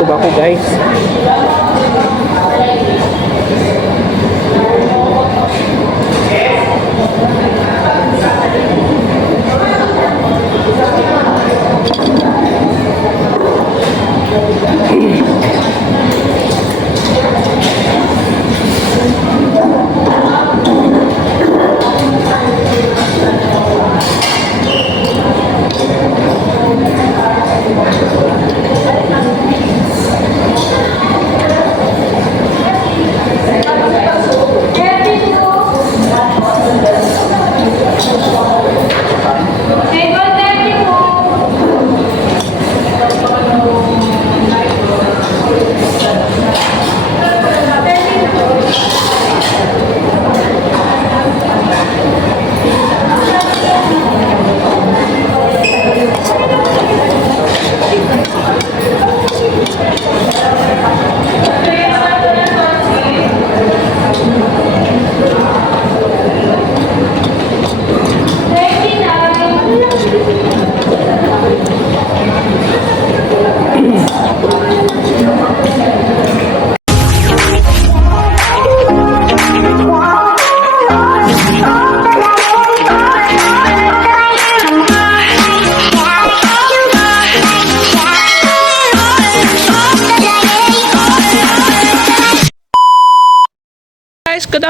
nagugutom ako guys.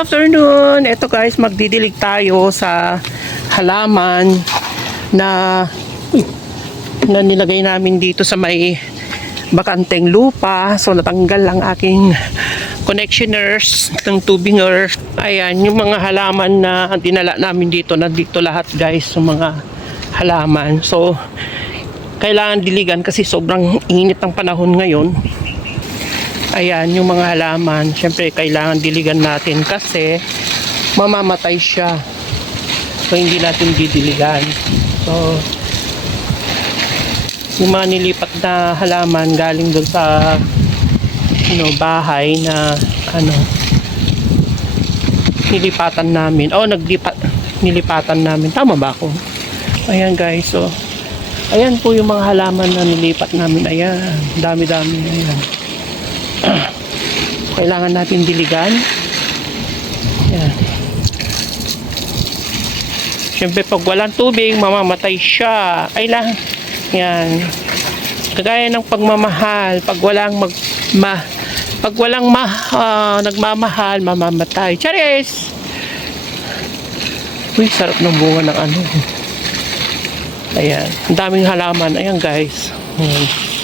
Afternoon. Ito guys, magdidilig tayo sa halaman na na nilagay namin dito sa may bakanteng lupa. So natanggal ang aking connectioners ng tubinger. Ayan, yung mga halaman na dinala namin dito, nandito lahat guys, yung mga halaman. So kailangan diligan kasi sobrang init ng panahon ngayon. Ayan, yung mga halaman, syempre kailangan diligan natin kasi mamamatay siya. So, hindi natin didiligan. So, yung mga nilipat na halaman galing doon sa ano, bahay na ano nilipatan namin. Oh, naglipat nilipatan namin. Tama ba ako? Ayan guys, so ayan po yung mga halaman na nilipat namin. Ayan, dami-dami. Ayan kailangan natin diligan. Yan. Siyempre, pag walang tubig, mamamatay siya. Kailangan, yan. Kagaya ng pagmamahal, pag walang mag, ma, pag walang ma, ah, nagmamahal, mamamatay. Charis! Uy, sarap ng bunga ng ano. Ayan. Ang daming halaman. Ayan, guys. Ayan.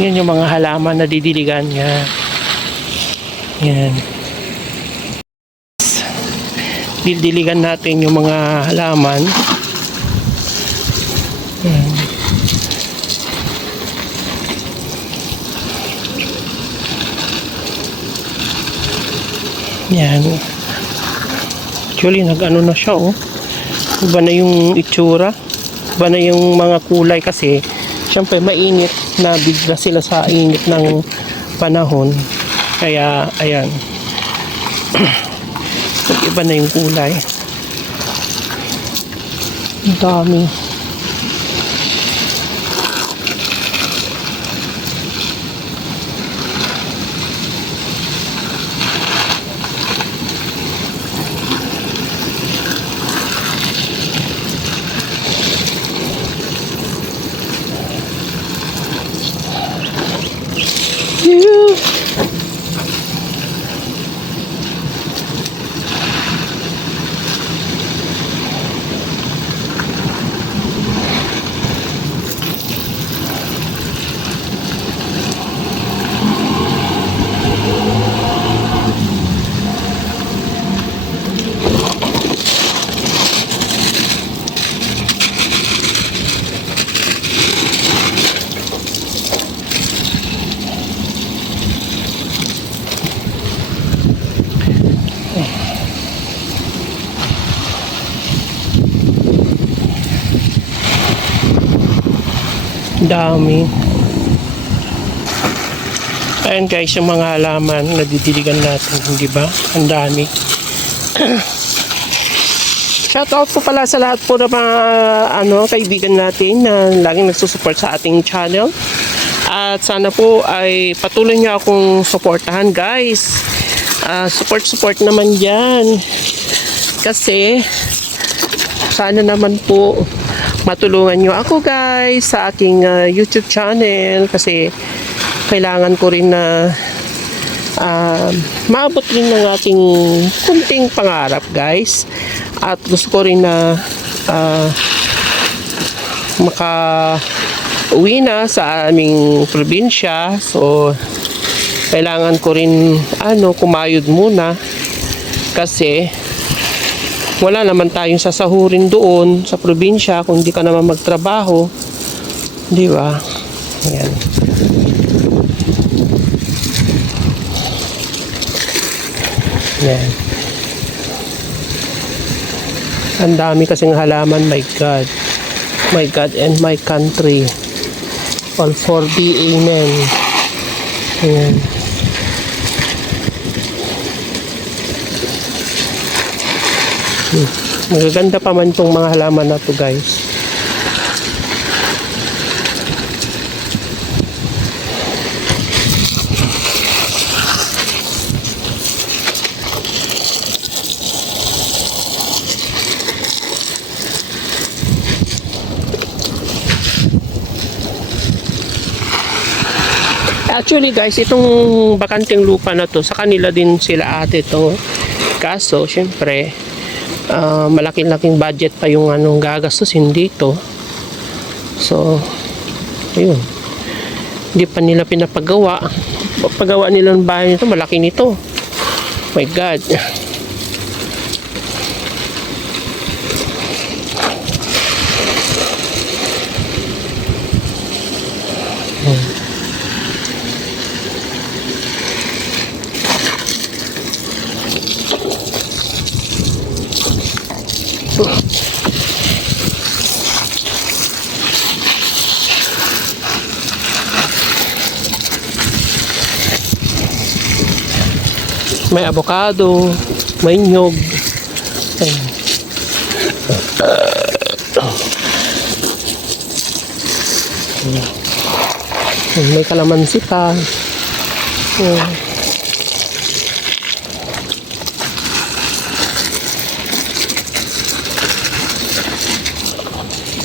Yan yung mga halaman na didiligan niya. Yan. Dildiligan natin yung mga halaman. Yan. Yan. Actually, nag-ano na siya, oh. Iba na yung itsura. Iba na yung mga kulay kasi syempre mainit na bigla sila sa init ng panahon. Kaya, ayan. Iba na yung kulay. Dami. Dami. Ayan guys, yung mga halaman na didiligan natin, di ba? Ang dami. Shoutout po pala sa lahat po ng mga ano, kaibigan natin na laging nagsusupport sa ating channel. At sana po ay patuloy niyo akong suportahan guys. Ah, support support naman yan. Kasi sana naman po matulungan nyo ako guys sa aking ah, YouTube channel kasi kailangan ko rin na ah, maabot rin ng ating kunting pangarap guys. At gusto ko rin na ah, maka uwi na sa aming probinsya. So kailangan ko rin ano kumayod muna kasi wala naman tayong sasahurin doon sa probinsya kung hindi ka naman magtrabaho di ba Ayan. Ayan. Ang dami kasing halaman, my God. My God and my country. All for thee, Amen. Ayan. Magaganda pa man tong mga halaman na to guys. Actually guys, itong bakanting lupa na to, sa kanila din sila ate to. Kaso, syempre, ah, malaking-laking budget pa yung anong gagastusin dito. So, ayun. Hindi pa nila pinapagawa. Pagawa nila ng bahay nito, malaki nito. My God. May avocado, may nyog. Ayun, May kalamansi pa. Ayun.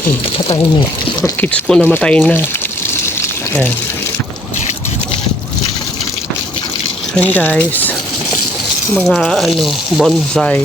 Hmm, na. Orchids po namatay na. Ayan. Ayan guys. Mga ano, bonsai.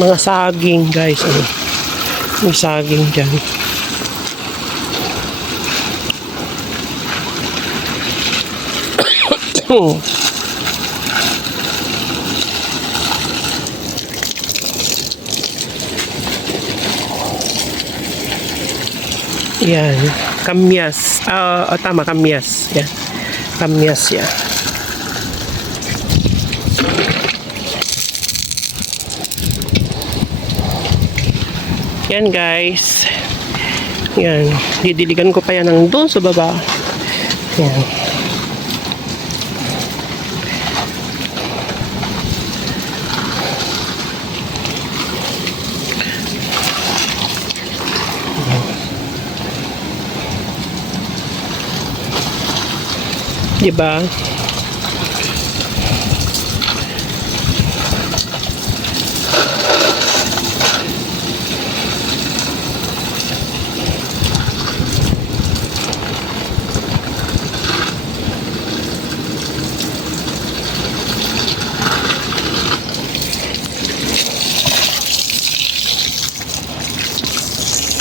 Mga saging guys. Ano. May saging dyan. Yan. Kamyas. Ah, oh, tama, kamyas. Yan. Kamyas yan. Yan guys. Yan. Didiligan ko pa yan ng doon sa baba. Yan. Diba?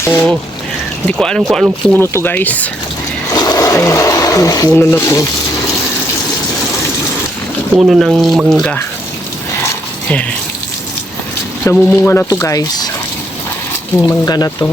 Oh, hindi ko alam kung anong puno to guys. Ayan. Yung puno na to. Puno ng mangga. Yan. Namumunga na to guys. Yung mangga na to.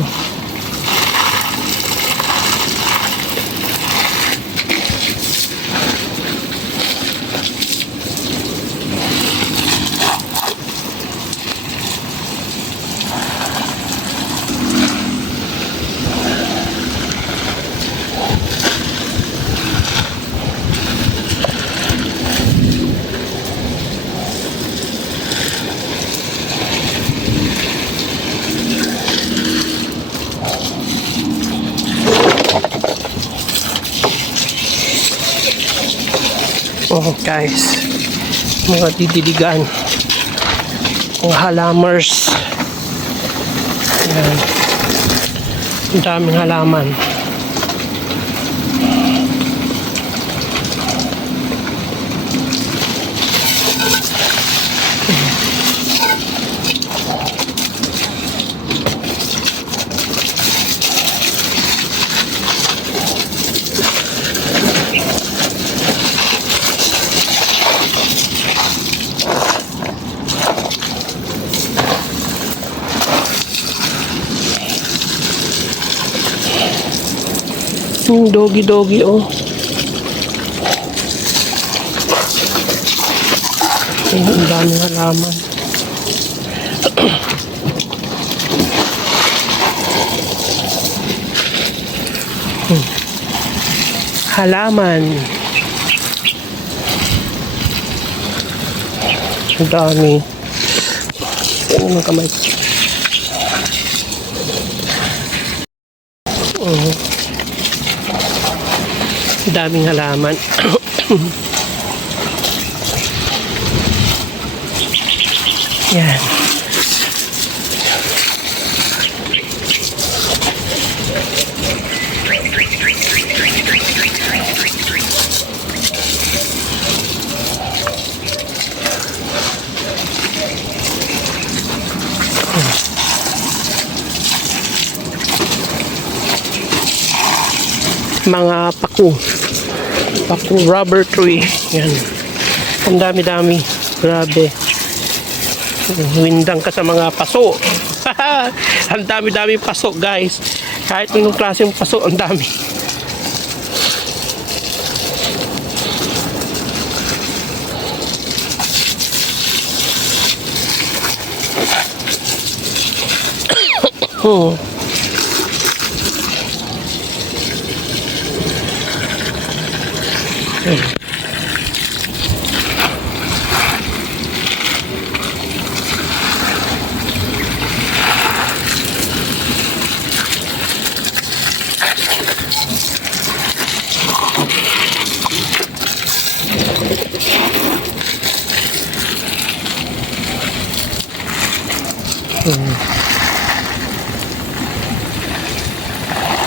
Oh, guys. Mga didiligan. Mga halamers. Ayan. Ang daming halaman. Yung doggy-doggy, oh. Ayun, ang daming halaman. Hmm. Halaman. Ang dami. Ano ng kamay? Oh. Daming halaman. Yan. Mga paku. Paku rubber tree. Yan. Ang dami-dami. Grabe. Windang ka sa mga paso. ang dami-dami paso, guys. Kahit anong klaseng paso, ang dami. oh.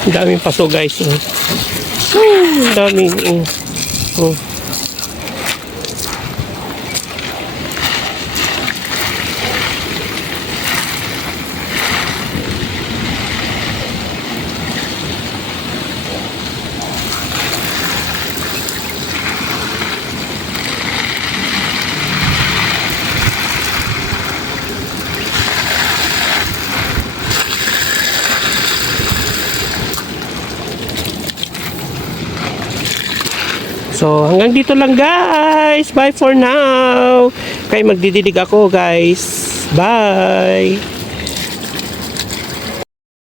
Ang daming paso guys. Ang daming. Oh. Oh. Hanggang dito lang guys. Bye for now. Kaya magdidilig ako guys. Bye.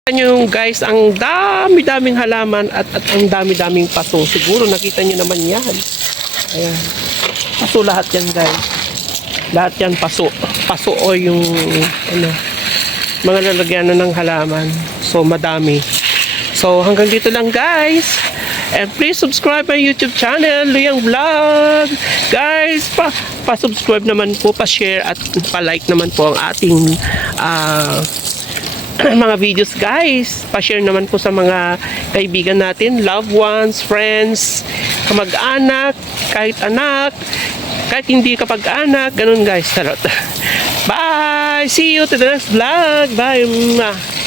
Nyo guys, ang dami-daming halaman at, at ang dami-daming paso. Siguro nakita nyo naman yan. Ayan. Paso lahat yan guys. Lahat yan paso. Paso o yung ano, mga lalagyan na ng halaman. So, madami. So, hanggang dito lang guys. And please subscribe my YouTube channel, Luyang Vlog. Guys, pa, pa-subscribe naman po, pa-share at pa-like naman po ang ating ah, mga videos guys. Pa-share naman po sa mga kaibigan natin, loved ones, friends, kamag-anak, kahit anak, kahit hindi kapag-anak, ganun guys. Tarot. Bye! See you to the next vlog. Bye!